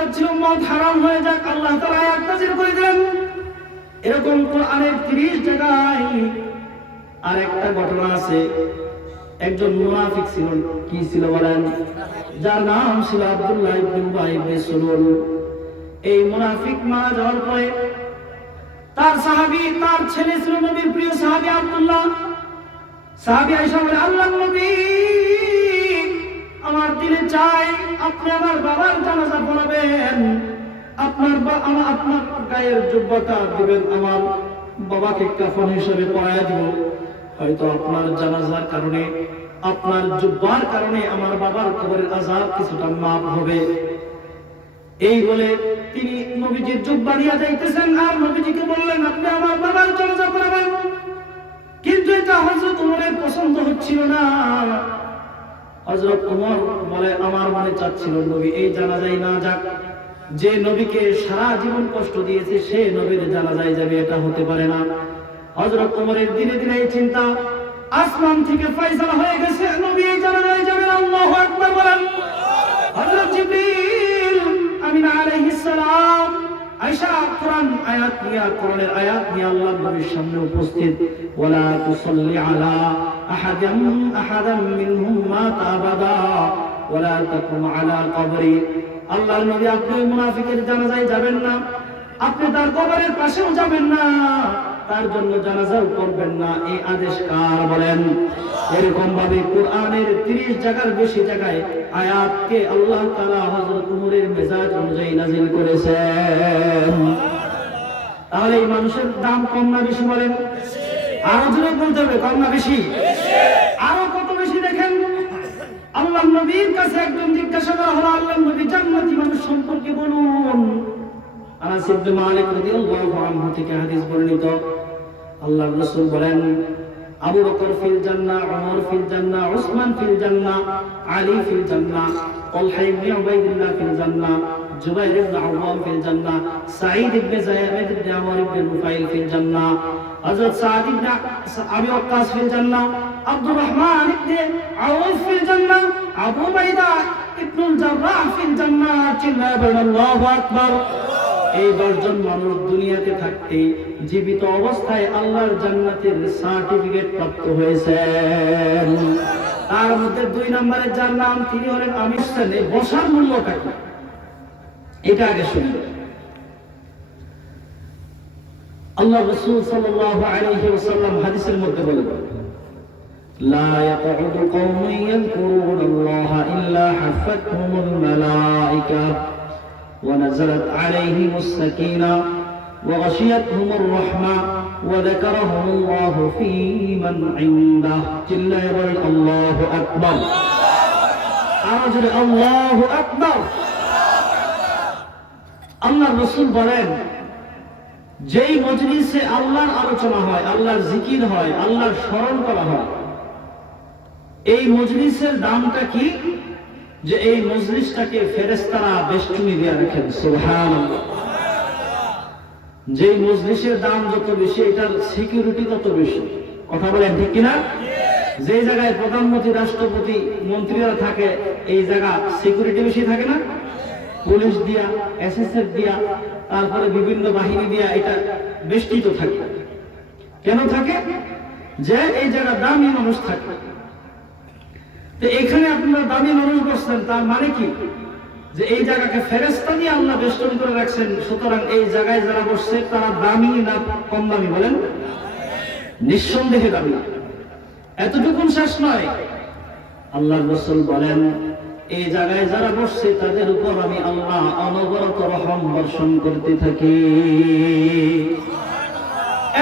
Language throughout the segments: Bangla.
চাচ্ছিল মদ হারাম হয়ে যাক, আল্লাহ তাআলা আয়াত নাযিল করে দিলেন। এরকম কোরআনের 30 জায়গায়। আর একটা ঘটনা আছে, একজন মুনাফিক ছিল, কি ছিল বলেন? যার নাম ছিল আব্দুল্লাহ ইবনে উবাই ইবনে সুলুল। এই মুনাফিক মারা যাওয়ার পরে তার সাহাবী, তার ছেলে ছিল নবীর প্রিয় সাহাবী আব্দুল্লাহ। সাহাবী আয়েশা বলে, আল্লাহর নবী, আমার দিলে চাই আপনি আমার বাবার জানাজা পড়াবেন, আপনার গায়ের জুব্বাটা দিবেন, আমার বাবাকে কাফন হিসেবে পরায়া দিব। হয়তো আপনার জানাজার কারণে, আপনার জুব্বার কারণে আমার বাবার কবরের আযাব কিছুটা মাফ হবে। এই বলে তিনি নবীজির জুব্বা নিয়ে যাইতেছেন, আর নবীজিকে বললেন, আপনি আমার বাবার জানাজা পড়াবেন। কিন্তু এটা হযরত ওমরের পছন্দ হচ্ছিল না। হযরত ওমর বলে, আমার মনে চাচ্ছিল নবী এই জানাজায় না যাক, যে নবীকে সারা জীবন কষ্ট দিয়েছে সে নবীর জানাজায় যাবে, এটা হতে পারে না। হযরত ওমরের দিনে দিনে এই চিন্তা, আসমান থেকে ফয়সালা হয়ে গেছে নবী এই জানাজায় যাবেন। আল্লাহু আকবার বলেন। হযরত জিবরিল আমিন আলাইহিস সালাম আয়েশা কোরআনের আয়াত নিয়ে আল্লাহর নবীর সামনে উপস্থিত। ওয়ালা তুসাল্লি আলা আহাদাম মিনহুম মাতা আবাদা ওয়ালা তাকুম আলা কবরি। আল্লাহর নবী, আপনি মুনাফিকের জানাজায় যাবেন না, আপনি তার কবরের পাশেও যাবেন না, তার জন্য জানাজাও করবেন না। এই আদেশ কার বলেন? এরকম ভাবে কোরআনের 30 জায়গার বেশি জায়গায় আয়াতকে আল্লাহ তাআলা হযরত ওমরের মেজাজ অনুযায়ী নাযিল করেছেন। তাহলে এই মানুষের দাম কম না বেশি বলেন? আরো জোরে বলতে হবে, কম না বেশি? আরো কত বেশি দেখেন। আল্লাহর নবীর কাছে একজন জিজ্ঞাসা করা হলো, আল্লাহর নবী জান্নাতি মানুষ সম্পর্কে বলুন। আনাস ইবনে মালিক রাদিয়াল্লাহু আনহু থেকে হাদিস বর্ণিত। আল্লাহর রাসূল বলেন, আবু বকর ফিল জান্নাহ, ওমর ফিল জান্নাহ, উসমান ফিল জান্নাহ, আলী ফিল জান্নাহ, তালহা ইবনে উবাইদুল্লাহ ফিল জান্নাহ, জুবাইর ইবনে আওয়াম ফিল জান্নাহ, সাঈদ ইবনে যায়েদ ইবনে আমর ইবনে নুফাইল ফিল জান্নাহ, হযরত সাদ ইবনে আবি ওয়াক্কাস ফিল জান্নাহ, আব্দুর রহমান ইবনে আউফ ফিল জান্নাহ, আবু বাইদা ইবনে জাররাহ ফিল জান্নাহ। চিল্লায়া বলেন আল্লাহু আকবার। এই 10 জন মানুষ দুনিয়াতে থাকতে জীবিত অবস্থায় আল্লাহর জান্নাতের সার্টিফিকেট প্রাপ্ত হয়েছেন। তার মধ্যে 2 নম্বরের যার নাম, তিনি হলেন আমির স্থানে বসার মূল্যটা কি, এটা আগে শুনবেন। আল্লাহ রাসূল সাল্লাল্লাহু আলাইহি ওয়াসাল্লাম হাদিসের মধ্যে বলেন, লা ইয়াকউদু কওমুন ইয়াযকুরুনাল্লাহা ইল্লা হাফাতহুমুল মালায়েকা ونزلت عليهم السكينة وغشيتهم الرحمة وذكرهم الله في من عنده. جل وعلا الله أكبر. أرجل الله أكبر. আল্লাহর রাসূল বলেন, যেই মজলিসে আল্লাহর আলোচনা হয়, আল্লাহর জিকির হয়, আল্লাহর স্মরণ করা হয়, এই মজলিসের দামটা কি? যে এই মজলিসটাকে ফেরেশতারা বেষ্টনী দিয়ে রাখেন। সুবহানাল্লাহ। যে মজলিসের দাম যত বেশি, এটার সিকিউরিটি তত বেশি। কথা বলেন ঠিক কিনা? যে জায়গায় প্রধানমন্ত্রী, রাষ্ট্রপতি, মন্ত্রীরা থাকে, এই জায়গা সিকিউরিটি বেশি থাকে না? পুলিশ দিয়া, এসএসএফ দিয়া, তারপরে বিভিন্ন বাহিনী দিয়া এটা বেষ্টিত থাকে। কেন থাকে? যে এই জায়গা দামি মানুষ থাকে। তো এখানে আপনারা দামি মানুষ বসছেন, তার মানে কি? যে এই জায়গাকে ফেরেশতা দিয়ে আল্লাহ বেষ্টন করে রাখছেন। সুতরাং এই জায়গায় যারা বসছে তারা দামি না কম দামি বলেন? নিঃসন্দেহে দামি। এতটুকুন শেষ নয়, আল্লাহর রাসূল বলেন, এই জায়গায় যারা বসছে তাদের উপর আমি আল্লাহ অনবরত রহম বর্ষণ করতে থাকি।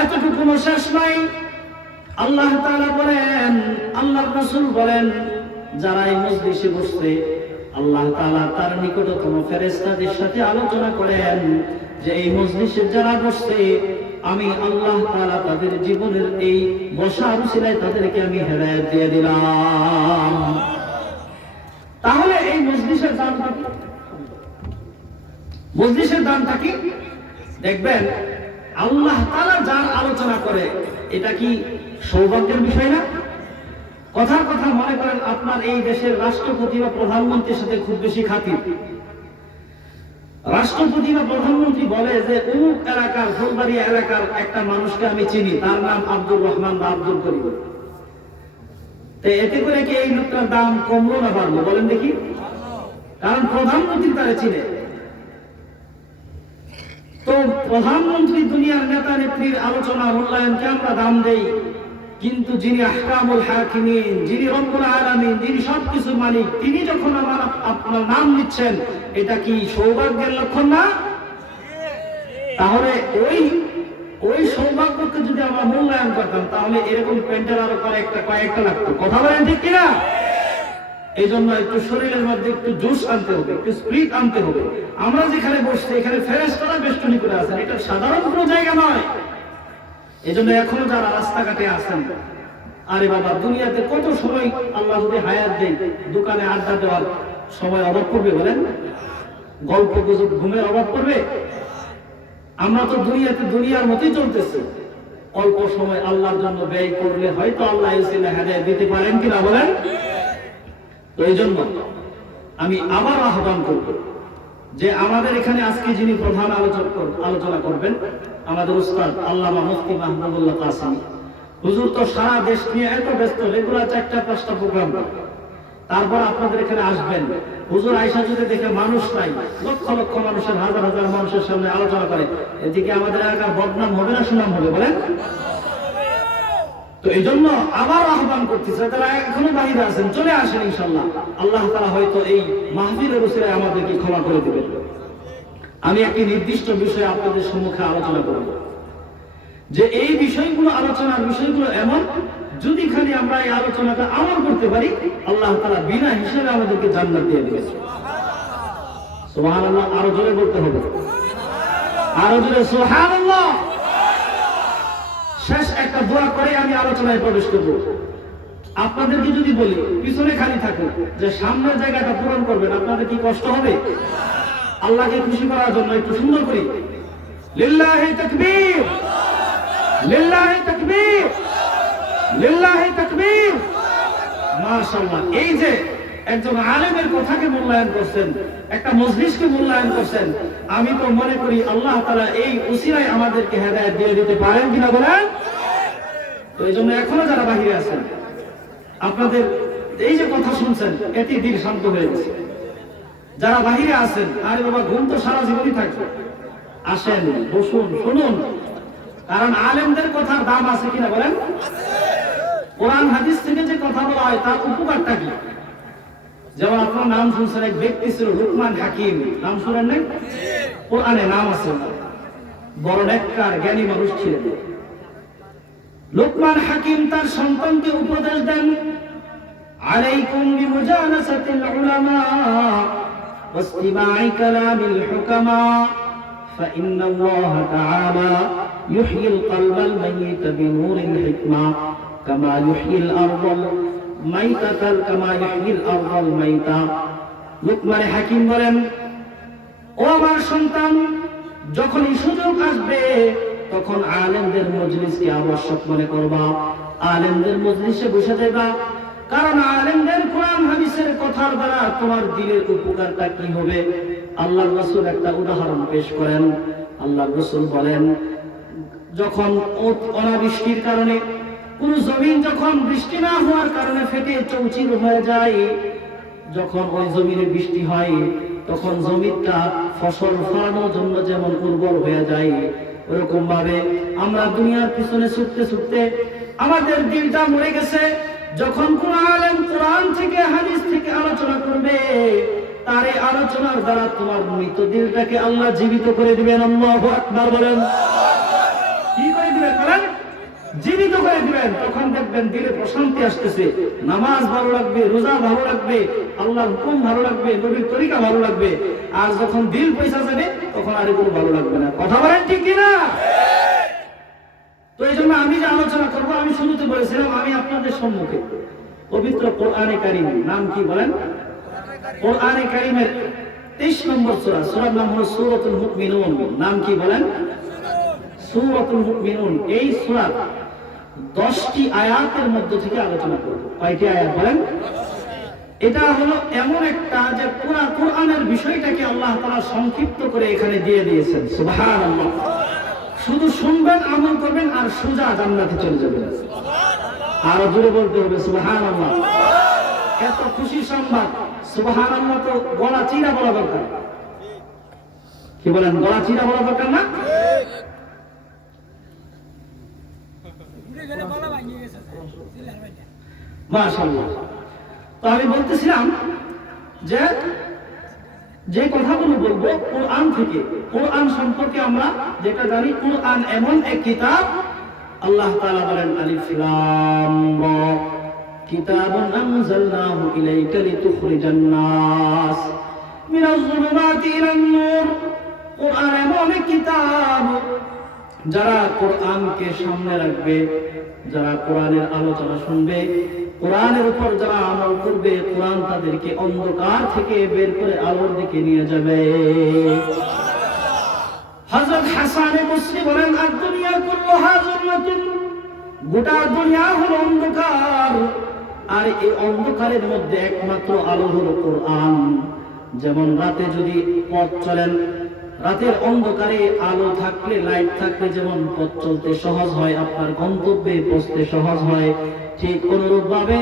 এতটুকুন শেষ নয়, আল্লাহ তাআলা বলেন, আল্লাহর রাসূল বলেন, যারা এই মজলিসে বসছে আল্লাহ তাআলা তার নিকটতম ফেরেশতাদের সাথে আলোচনা করেন যে এই মজলিসে যারা বসছে আমি আল্লাহ তাআলা তাদের জীবনের এই বসার উসিলায় তাদেরকে আমি হেদায়েত দিয়ে দিলাম। তাহলে এই মজলিসের দামটা কি? মজলিসের দামটা কি? দেখবেন আল্লাহ তাআলা যার আলোচনা করে, এটা কি সৌভাগ্যের বিষয় না? কথার কথা মনে করেন আপনার এই দেশের রাষ্ট্রপতি বা প্রধানমন্ত্রীর সাথে খুব বেশি খাতির, রাষ্ট্রপতি বা প্রধানমন্ত্রী বলে যে অমুক এলাকার ফুলবাড়িয়া এলাকার একটা মানুষকে আমি চিনি, তার নাম আব্দুর রহমান বা আব্দুল করিম, এতে করে কি এই লোকটার দাম কমলো না বাড়লো বলেন দেখি? কারণ প্রধানমন্ত্রী তারা চিনে। তো প্রধানমন্ত্রী দুনিয়ার নেতা নেত্রীর আলোচনা মূল্যায়নকে আমরা দাম দেই, কিন্তু যিনি আহকামুল হাকিমিন, যিনি রব্বুল আলামিন, যিনি সবকিছুর মালিক, তিনি যখন আপনার নাম নিচ্ছেন, এটা কি সৌভাগ্যের লক্ষণ না? তাহলে ওই সৌভাগ্যকে যদি আমরা মূল্যায়ন করতাম, তাহলে এরকম প্যান্ডেল আরো কয়েকটা লাগতো। কথা বলেন ঠিক কিনা? এই জন্য একটু শরীরের মধ্যে একটু জোশ আনতে হবে, একটু স্পিরিট আনতে হবে। আমরা যেখানে বসছি এখানে ফেরেশতারা বেষ্টনী করে আছেন, এটা সাধারণ কোনো জায়গা নয়। এই জন্য এখনো যারা রাস্তাঘাটে আছেন, আরে বাবা, দুনিয়াতে কত সময় আল্লাহ যদি হায়াত দেয়, দোকানে আড্ডা দেওয়ার সময় অভাব পড়বে বলেন? গল্প গুজব ঘুমের অভাব পড়বে? আমরা তো দুনিয়াতে দুনিয়ার মতোই চলতেছি। অল্প সময় আল্লাহর জন্য ব্যয় করলে হয়তো আল্লাহ হেদায়েত দিতে পারেন কিনা বলেন? তো এই জন্য আমি আবার আহ্বান করব যে আমাদের এখানে আজকে যিনি প্রধান আলোচনা করবেন, আমাদের উস্তাদ আল্লামা মুফতি মাহমুদুল্লাহ কাসেমী হুজুর তো সারা দেশ নিয়ে এত ব্যস্ত, রেগুলার 4টা-5টা প্রোগ্রাম, তারপর আপনাদের এখানে আসবেন। হুজুর আয়েশা যদি দেখে মানুষ নাই, লক্ষ লক্ষ মানুষের, হাজার হাজার মানুষের সামনে আলোচনা করে, এদিকে আমাদের এলাকার বদনাম হবে না সুনাম হবে বলেন? তো এই জন্য আবার আহ্বান করতেছে, তারা এখনো বাহিরে আছেন, চলে আসেন ইনশাআল্লাহ। আল্লাহ তাআলা হয়তো এই মাহফিলের উসিলায় আমাদেরকে ক্ষমা করে দিবেন। আমি একটি নির্দিষ্ট বিষয় আপনাদের সম্মুখে আলোচনা করব, যে এই আলোচনার বিষয়গুলো এমন, যদি খালি আমরা এই আলোচনাটা আমল করতে পারি, আল্লাহ তাআলা বিনা হিসাবে আমাদেরকে জান্নাত দিয়ে দিবেন। সুবহানাল্লাহ, আরো জোরে বলতে হবে, আরো জোরে সুবহানাল্লাহ। শেষ একটা দোয়া করে আমি আলোচনায় প্রবেশ করব। আপনাদেরকে যদি বলি পিছনে খালি থাকে, যে সামনের জায়গাটা পূরণ করবেন, আপনাদের কি কষ্ট হবে? আল্লাহকে খুশি করার জন্য একটু সুন্দর করি লিল্লাহি তাকবীর, লিল্লাহি তাকবীর, লিল্লাহি তাকবীর। মাশাআল্লাহ। এই যে একজন আলেমের কথাকে মূল্যায়ন করছেন, একটা মজলিসকে মূল্যায়ন করছেন, আমি তো মনে করি আল্লাহ তাআলা এই উসিলায় আমাদেরকে হেদায়েত দিয়ে দিতে পারেন কিনা বলেন? তো এই জন্য এখনো যারা বাহিরে আছেন, আপনাদের এই যে কথা শুনছেন, এটি দিল শান্ত হয়ে গেছে। যারা বাহিরে আছেন, আরে বাবা, ঘুম তো সারা জীবনই থাকবে, আসেন, বসুন, শুনুন, কারণ আলেমদের কথার দাম আছে কিনা বলেন? কোরআন হাদিস থেকে যে কথা বলা হয় তার উপকারটা কি? যেমন আপনার নাম শুনছেন, এক ব্যক্তি ছিল লুকমান হাকিম, নাম শুনেন নাই? কোরআনে নাম আছে, বড় নেককার জ্ঞানী মানুষ ছিলেন। লুকমান হাকিম তার সন্তানকে উপদেশ দেন, আলাইকুম বিমুজালাসাতিল উলামা ওয়াসতিমা'i কালামিল হুকামা ফাইন্নাল্লাহা তাআলা ইউহয়িল কলবাল মাইয়িতা বিনূরিল হিকমা কামা ইউহয়িল আরদাল মাইতাতাল কামা ইউহয়িল আরদাল মাইতা। লুকমান হাকিম বলেন, ও আমার সন্তান, যখনই সুযোগ আসবে তখন আলেমদের মজলিসকে আবশ্যক মনে করবা, আলেমদের মজলিসে বসে যাবা, কারণ আলেমদের কোরআন হাদিসের কথার দ্বারা তোমার দিলের উপকারটা কি হবে? আল্লাহর রাসূল একটা উদাহরণ পেশ করেন। আল্লাহর রাসূল বলেন, যখন অনাবৃষ্টির কারণে কোন জমিন যখন বৃষ্টি না হওয়ার কারণে ফেটে চৌচির হয়ে যায়, যখন ওই জমিনে বৃষ্টি হয়, তখন জমিটা ফসল ফলানোর জন্য যেমন উর্বর হয়ে যায়, ওরকম ভাবে আমরা দুনিয়ার পিছনে ছুটতে ছুটতে আমাদের দিলটা মরে গেছে। যখন কোন আলেম কোরআন থেকে হাদিস থেকে আলোচনা করবে, তার এই আলোচনার দ্বারা তোমার মৃত দিলটাকে আল্লাহ জীবিত করে দিবেন। আল্লাহু আকবার বলেন। কি করে দিবেন বলেন? জীবিত করে দিবেন। তখন দেখবেন দিলে প্রশান্তি আসতেছে, নামাজ ভালো লাগবে, রোজা ভালো লাগবে, আল্লাহর হুকুম ভালো লাগবে, নবীর তরিকা ভালো লাগবে। আর যখন দিল পয়সা যাবে, তখন আর এগুলো ভালো লাগবে না। কথা বলেন ঠিক কিনা? তো এই জন্য আমি যে আলোচনা করবো, আমি শুরুতে বলেছিলাম, আমি আপনাদের সম্মুখে পবিত্র কোরআনে কারীম, নাম কি বলেন? কোরআনে কারীমের 23 নম্বর সূরা, সূরার নাম হলো সূরাতুল মুমিনুন। নাম কি বলেন? সূরাতুল মুমিনুন। এই সূরা 10টি আয়াতের মধ্য থেকে আলোচনা করব। কয়টি আয়াত বলেন? এটা হলো এমন একটা যে পুরা কোরআনের বিষয়টাকে আল্লাহ তাআলা সংক্ষিপ্ত করে এখানে দিয়ে দিয়েছেন। সুবহানাল্লাহ। শুধু শুনবেন, আমল করবেন, আর সোজা জান্নাতে চলে যাবেন। আরো জোরে বলতে হবে সুবহানাল্লাহ। এত খুশি সংবাদ, সুবহানাল্লাহ। তো গলা চিরা বলা দরকার, কি বলেন? গলা চিরা বলা দরকার না? মাশাআল্লাহ। তো আমি বলতেছিলাম যে যে কথাগুলো বলবো কোরআন থেকে, কোরআন সম্পর্কে আমরা যেটা জানি, কোরআন এমন এক কিতাব, আল্লাহ তাআলা বলেন আলিফ লাম রা কিতাবুন আনজালনাহু ইলাইকা লিতুখরিজান নাস মিনাজ যুলুমাতি ইলান নূর। কোরআন এমন এক কিতাব, যারা কোরআনকে সামনে রাখবে, যারা কোরআনের আলোচনা শুনবে, কোরআনের উপর যারা আমল করবে, কোরআন তাদেরকে অন্ধকার থেকে বের করে আলোর দিকে নিয়ে যাবে। হযরত হাসান বসরি বলেন আদ-দুনিয়া কুল্লুহা যুলমাতুন, গোটা দুনিয়া হলো অন্ধকার, আর এই অন্ধকারের মধ্যে একমাত্র আলো হলো কোরআন। যেমন রাতে যদি পথ চলেন, রাতের অন্ধকারে আলো থাকলে, লাইট থাকলে যেমন পথ চলতে সহজ হয়, আপনার গন্তব্যে পৌঁছতে সহজ হয়, ঠিক অনুরূপ ভাবে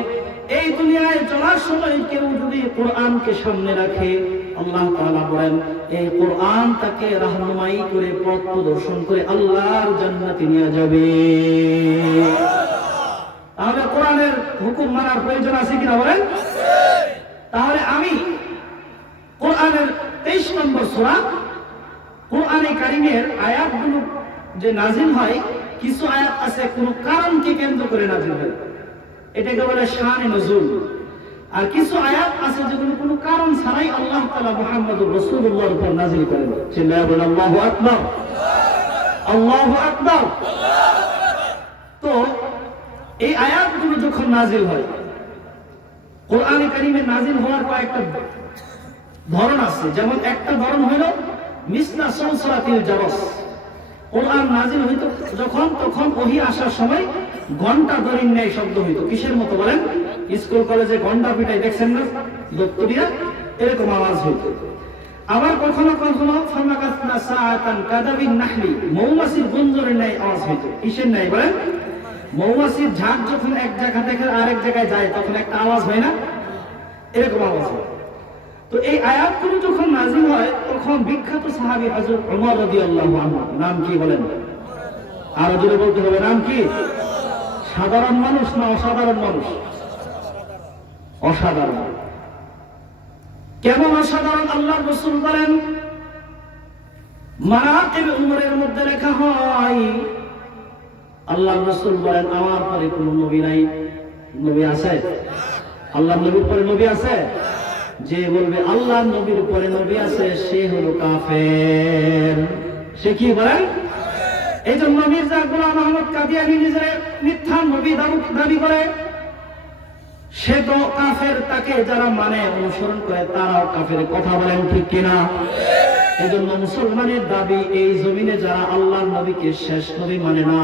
এই দুনিয়ায় চলার সময় কেউ যদি কোরআনকে সামনে রাখে, আল্লাহ তাআলা বলেন এই কোরআন তাকে রাহনুমাই করে, পথ প্রদর্শন করে আল্লাহর জান্নাতে নিয়ে যাবে। তাহলে কোরআনের হুকুম মানার প্রয়োজন আছে কিনা বলেন? তাহলে আমি কোরআনের 23 নম্বর সূরা, কোরআনে কারীমের আয়াতগুলো যে নাজিল হয়, কিছু আয়াত আছে কোন কারণকে কেন্দ্র করে নাজিল হয়, এটাকে বলে শানে নুজুল। আর কিছু আয়াত আছে যেগুলো কোনো কারণ ছাড়াই আল্লাহ তাআলা মুহাম্মদুর রাসূলুল্লাহর উপর নাজিল করেন। চিল্লায়া বলেন আল্লাহু আকবার, আল্লাহু আকবার। তো এই আয়াতগুলো যখন নাজিল হয়, কোরআনে কারীমে নাজিল হওয়ার কয়েকটা ধরন আছে। যেমন একটা ধরন হলো মিসলা সালসালাতিল জারস। কোরআন নাজিল হইতো যখন, তখন ওহী আসার সময় ঘন্টা দড়ির ন্যায় শব্দ হইতো। কিসের মতো বলেন? স্কুল কলেজে ঘন্টা পিটাই দেখছেন না দপ্তরিয়া, এরকম আওয়াজ হইতো। আবার কখনো কখনো ফামাকাতনা সাআতান কাদাবিন নাহলি, মৌমাছির গুঞ্জনের ন্যায় আওয়াজ হইতো। কিসের ন্যায় বলেন? মৌমাছির ঝাঁক যখন এক জায়গা থেকে আরেক জায়গায় যায়, তখন একটা আওয়াজ হয় না? এরকম আওয়াজ হয়। তো এই আয়াতগুলো যখন নাজিল হয়, তখন বিখ্যাত সাহাবী হযরত ওমর রাদিয়াল্লাহু আনহু, নাম কি বলেন? আরো জোরে বলতে হবে, নাম কি? সাধারণ মানুষ না অসাধারণ মানুষ? অসাধারণ। কেমন অসাধারণ? আল্লাহর রাসূল বলেন, মানাকিব উমরের মধ্যে লেখা হয়, আল্লাহর রাসূল বলেন আমার পরে কোনো নবী নাই। নবী আছে? আল্লাহর নবীর পরে নবী আছে? যে বলবে আল্লাহর নবীর পরে নবী আছে, সে হলো কাফের। সে কি বলেন? এই জন্য মির্জা গোলাম আহমদ কাদিয়ানী নিজের মিথ্যা নবী দাবি করে, সে তো কাফের। তাকে যারা মানে, অনুসরণ করে, তারাও কাফের। কথা বলেন ঠিক কিনা? এই জন্য মুসলমানের দাবি, এই জমিনে যারা আল্লাহর নবীকে শেষ নবী মানে না,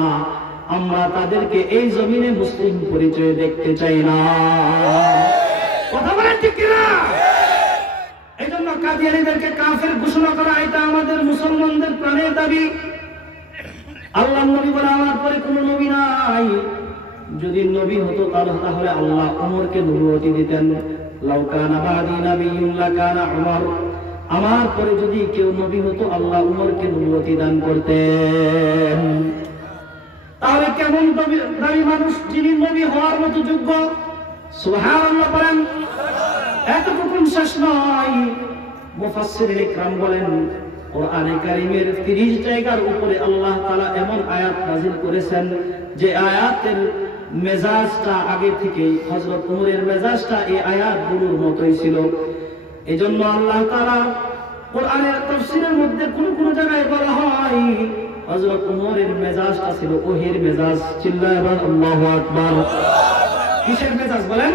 আমরা তাদেরকে এই জমিনে মুসলিম পরিচয় দেখতে চাই না। কথা বলেন ঠিক কিনা? এই জন্য কাদিয়ানীদেরকে কাফের ঘোষণা করা, এটা আমাদের মুসলমানদের প্রাণের দাবি। আল্লাহর নবী বলে আমার পরে কোনো নবী নাই। যদি নবী হতো তাহলে আল্লাহ ওমরকে নবুয়তি দিতেন। লাউ কানা বাদি নাবিয়্যুন লাকানা উমর, আমার পরে যদি কেউ নবী হতো, আল্লাহ ওমরকে নবুয়তি দান করতেন। তাহলে কেমন দাবি মানুষ যিনি নবী হওয়ার মতো যোগ্য? সুবহানাল্লাহ বলেন। এতটুকু শেষ নয়, মুফাসসিরিন ইকরাম বলেন কোরআনে কারীমের 30 জায়গার উপরে আল্লাহ তাআলা এমন আয়াত নাযিল করেছেন যে আয়াতের মেজাজটা আগে থেকেই হযরত ওমরের মেজাজটা এই আয়াতগুলোর মতোই ছিল। এজন্য আল্লাহ তাআলা কোরআনের তাফসীরের মধ্যে কোন জায়গায় বলা হয় হযরত ওমরের মেজাজটা ছিল ওহীর মেজাজ। চিল্লায়া বলেন আল্লাহু আকবার। কিসের মেজাজ বলেন?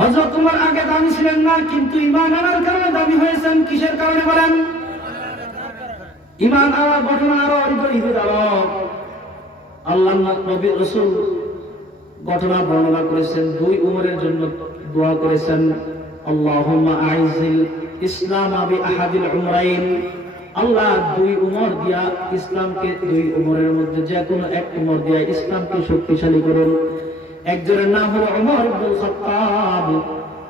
হযরত ওমর আগে দামি ছিলেন না, কিন্তু ঈমান আনার কারণে দামি হয়েছেন। কিসের কারণে বলেন? ঈমান আনার ঘটনা আরো হৃদয়দারক। আল্লাহর নবী রাসূল ঘটনা বর্ণনা করেছেন। 2 উমরের জন্য দোয়া করেছেন, আল্লাহুম্মা আইজিল ইসলাম বিআহাদিল উমরাইন, আল্লাহ দুই উমর দিয়া ইসলামকে, দুই উমরের মধ্যে যে কোনো এক উমর দিয়া ইসলামকে শক্তিশালী করুন। একজনের নাম হলো উমর ইবনুল খাত্তাব,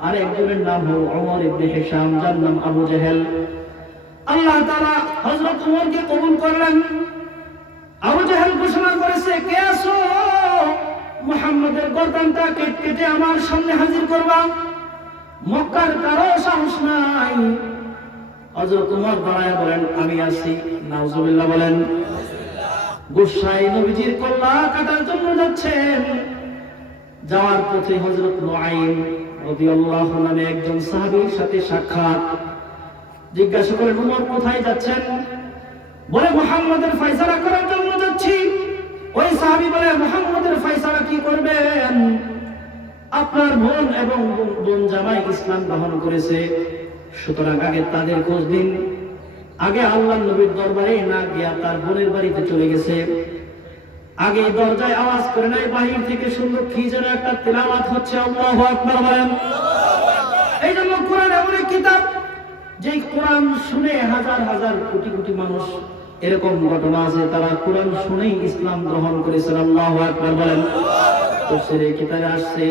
আর একজনের নাম হলো উমর ইবনে হিশাম, যার নাম আবু জেহেল। আল্লাহ তাআলা হযরত উমরকে কবুল করলেন। আবু জেহেল ঘোষণা করেছে, কে আছো মুহাম্মদের গর্দানটা কেটে আমার সামনে হাজির করবা। মক্কার কারো সাহস নাই। হযরত উমর দাঁড়ায় বলেন, আমি আছি। নাউজুবিল্লাহ বলেন। গুসাই নবীজির কল্লা কাটার জন্য যাচ্ছেন। যাওয়ার পথে হযরত নুআইম রাদিয়াল্লাহু নামে একজন সাহাবীর সাথে সাক্ষাৎ। জিজ্ঞাসা করেন, উমর কোথায় যাচ্ছেন? বলে, মুহাম্মদের ফয়সালা করার জন্য যাচ্ছি। ওই সাহাবী বলে, মুহাম্মদের ফয়সালা কি করবেন? আপনার বোন এবং বোন জামাই ইসলাম গ্রহণ করেছে, সুতরাং আগে তাদের খোঁজ দিন। আগে আল্লাহর নবীর দরবারে না গিয়া তার বোনের বাড়িতে চলে গেছে। আগে দরজায় আওয়াজ করে নাই, বাহির থেকে সুন্দর কি যেন একটা তেলাওয়াত হচ্ছে, আল্লাহু আকবার বলেন। এই জন্য কোরআন এমন এক কিতাব, যে কোরআন শুনে হাজার হাজার কোটি কোটি মানুষ, এরকম ঘটনা আছে, তারা কোরআন শুনেই ইসলাম গ্রহণ করেছেন। আল্লাহু আকবার বলেন। তাফসীরে কিতাবে আসছে,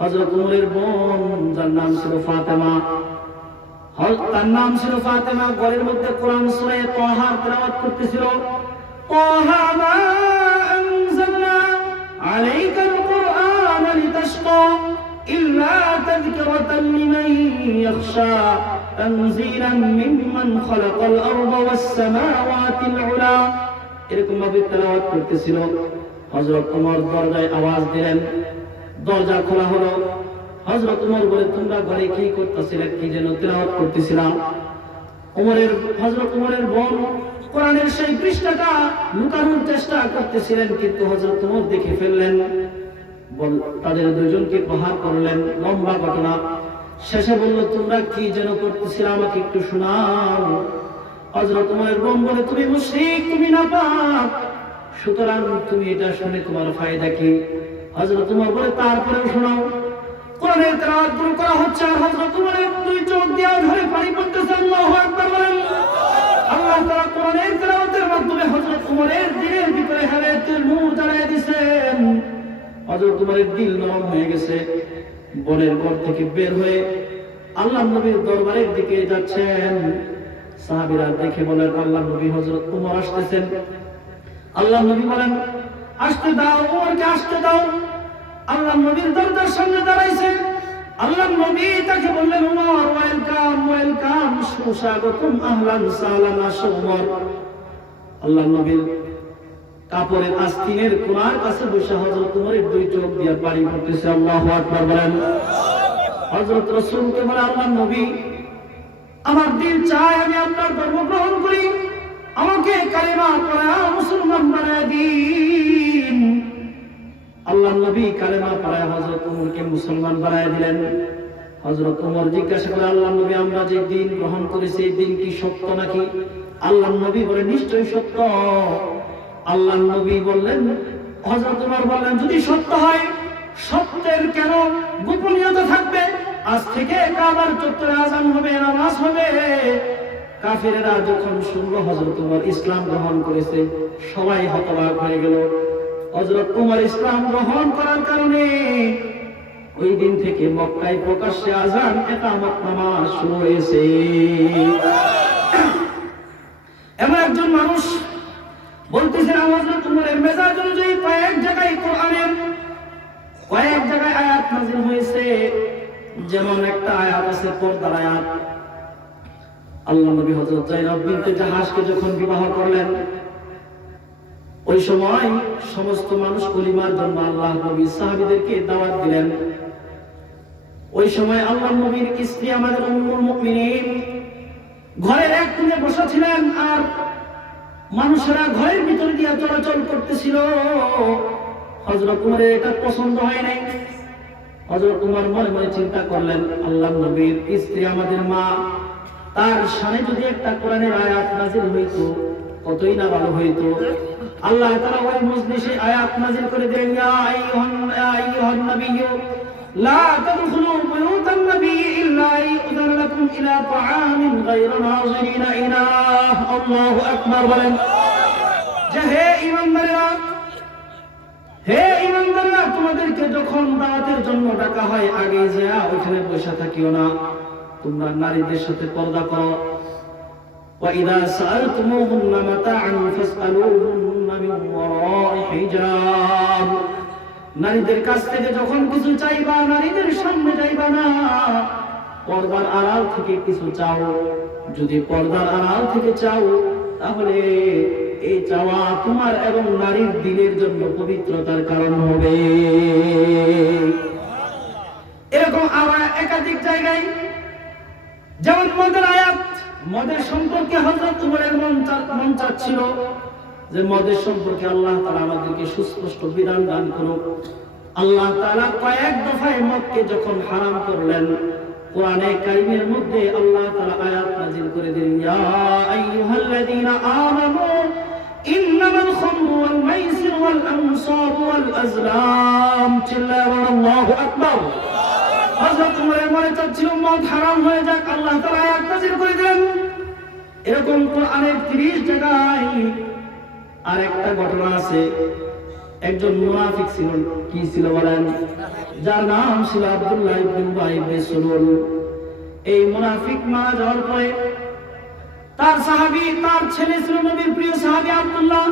হযরত উমরের বোন, যার নাম ছিল ফাতেমা, তার নাম ছিল ফাতেমা, ঘরের মধ্যে কোরআন সূরা তাহা তেলাওয়াত করতেছিল। তাহা মা আনজালনা আলাইকাল কুরআন লিতাশকা ইল্লা তাযকিরাতান লিমান ইয়াখশা তানজিলান মিম্মান খালাকাল আরদা ওয়াস সামাওয়াতিল উলা। এরকম ভাবে তেলাওয়াত করতেছিল। হযরত ওমর দরজায় আওয়াজ দিলেন, দরজা খোলা হলো। হযরত ওমর বলে, তোমরা ঘরে কি করতেছিলে? কি যেন তেলাওয়াত করতেছিলাম। হযরত ওমরের বোন কোরআনের সেই পৃষ্ঠাটা লুকানোর চেষ্টা করতেছিলেন, কিন্তু হযরত ওমর দেখে ফেললেন। তাদের দুইজনকে প্রহার করলেন। লম্বা ঘটনা। শেষে বলল, তোমরা কি যেন করতেছিলে, আমাকে একটু শোনাও। হযরত ওমরের বোন বলে, তুমি মুশরিক, তুমি নাপাক, সুতরাং তুমি এটা শুনে তোমার ফায়দা কি? হযরত ওমর বলে, তারপরেও শোনাও। কোরআনের তেলাওয়াত শুরু করা হচ্ছে, আর হযরত ওমরের দুই চোখ দিয়ে ঝরে পানি পড়তেছে। আল্লাহু আকবার বলেন। আল্লাহ তাআলা কোরআনের তেলাওয়াতের মাধ্যমে হযরত ওমরের দিলের ভিতরে হেদায়েতের নূর জ্বালিয়ে দিয়েছেন। হযরত ওমরের দিল নরম হয়ে গেছে। বনের ঘর থেকে বের হয়ে আল্লাহর নবীর দরবারের দিকে যাচ্ছেন। সাহাবীরা দেখে বলেন, আল্লাহর নবী হযরত ওমর আসতেছেন। আল্লাহর নবী বলেন, আসতে দাও, ওমরকে আসতে দাও। আল্লাহর নবীর দরজার সামনে দাঁড়াইছে। আল্লাহর নবী তাকে বললেন, ওমর, ওয়েলকাম ওয়েলকাম, সুস্বাগতম, আহলান সাহলান, আসো ওমর। আল্লাহর নবীর কাপড়ের আস্তিনের কোণার কাছে বসে হযরত ওমরের দুই চোখ দিয়ে পানি পড়তেছে। আল্লাহু আকবার বলেন। হযরত রাসূলকে বলে, আল্লাহর নবী, আমার দিল চায় আমি আপনার ধর্ম গ্রহণ করি, আমাকে কালিমা পড়া মুসলমান বানায় দিন। আল্লাহর নবী কালেমা পড়ায় হযরত ওমরকে মুসলমান বানায় দিলেন। হযরত ওমর জিজ্ঞাসা করে, আল্লাহর নবী, আমরা যে দিন গ্রহণ করেছি এই দিন কি সত্য নাকি? আল্লাহর নবী বলে, নিশ্চয়ই সত্য। আল্লাহর নবী বললেন, হযরত ওমর বললেন, যদি সত্য হয়, সত্যের কেন গোপনীয়তা থাকবে? আজ থেকে কাবার চত্বরে আযান হবে, নামাজ হবে। কাফেররা যখন শুনল হযরত ওমর ইসলাম গ্রহণ করেছে, সবাই হতবাক হয়ে গেল। হযরত ওমর ইসলাম গ্রহণ করার কারণে ওই দিন থেকে মক্কায় প্রকাশ্যে আযান, ইকামত, নামাজ শুরু হয়েছে। এমন একজন মানুষ বলতেছেন, হযরত ওমরের মেজাজ অনুযায়ী কয়েক জায়গায় কোরআনের কয়েক জায়গায় আয়াত নাযিল হয়েছে। যেমন একটা আয়াত আছে, পর্দার আয়াত। আল্লাহর নবী হযরত যায়েনব বিনতে জাহাশকে যখন বিবাহ করলেন, ওই সময় সমস্ত মানুষ কলিমার জন্য আল্লাহর নবী সাহাবীদেরকে দাওয়াত দিলেন। ওই সময় আল্লাহর নবীর স্ত্রী আমাদের উম্মুল মুমিনিন ঘরের এক কোণে বসা ছিলেন, আর মানুষেরা ঘরের ভিতর দিয়ে চলাচল করতেছিল। হযরত ওমরের এটা পছন্দ হয় নাই। হযরত ওমর মনে মনে চিন্তা করলেন, আল্লাহর নবীর স্ত্রী আমাদের মা, তার শানে যদি একটা কোরআনের আয়াত নাযিল হইতো কতই না ভালো হইতো। আল্লাহ তাআলা ওই মজলিসে আয়াত নাযিল করে দেন, ইয়া আইয়ুহান নাবিয়্যু لا تدخلوا بيوت النبي إلا أن يؤذن لكم إلى طعام غير ناظرين إناه الله أكبر বলেন যে হে ঈমানদাররা তোমাদেরকে যখন দাওয়াতের জন্য ডাকা হয় আগে যা ওখানে বসে থাকিও না তোমরা নারীদের সাথে পর্দা করো وإذا سألتموهن متاعا فاسألوهن من وراء حجاب নারীদের কাছ থেকে যখন কিছু চাইবা নারীদের সামনে যাইবা না পর্দার আড়াল থেকে কিছু চাও যদি পর্দার আড়াল থেকে চাও তাহলে এই চাওয়া তোমার এবং নারীর দিনের জন্য পবিত্রতার কারণ হবে এরকম আবার একাধিক জায়গায় যেমন মদের আয়াত মদের সম্পর্কে হযরত উমরের মন চাচ্ছিল যে মদের সম্পর্কে আল্লাহ তাআলা আমাদেরকে সুস্পষ্ট বিধান দান করুক আল্লাহ তাআলা কয়েক দফায় মদকে যখন হারাম করলেন কোরআনে কারীমের মধ্যে আল্লাহ তাআলা আয়াত নাযিল করে দিলেন ইয়া আইয়ুহাল্লাযীনা আমানু ইন্নামাল খামরু ওয়াল মাইসিরু ওয়াল আনসাবু ওয়াল আজলাম চিল্লায়া আল্লাহু আকবার হযরত উমরের মনে চাচ্ছিল মদ হারাম হয়ে যাক আল্লাহ তাআলা আয়াত নাযিল করে দিলেন এরকম কোরআনের 30 জায়গায় আরেকটা ঘটনা আছে একজন মুনাফিক ছিল কি ছিল বলেন যার নাম ছিল আব্দুল্লাহ ইবনে উবাই ইবনে সুলুল এই মুনাফিক মারা যাওয়ার পরে তার সাহাবী তার ছেলে ছিল নবীর প্রিয় সাহাবী আব্দুল্লাহ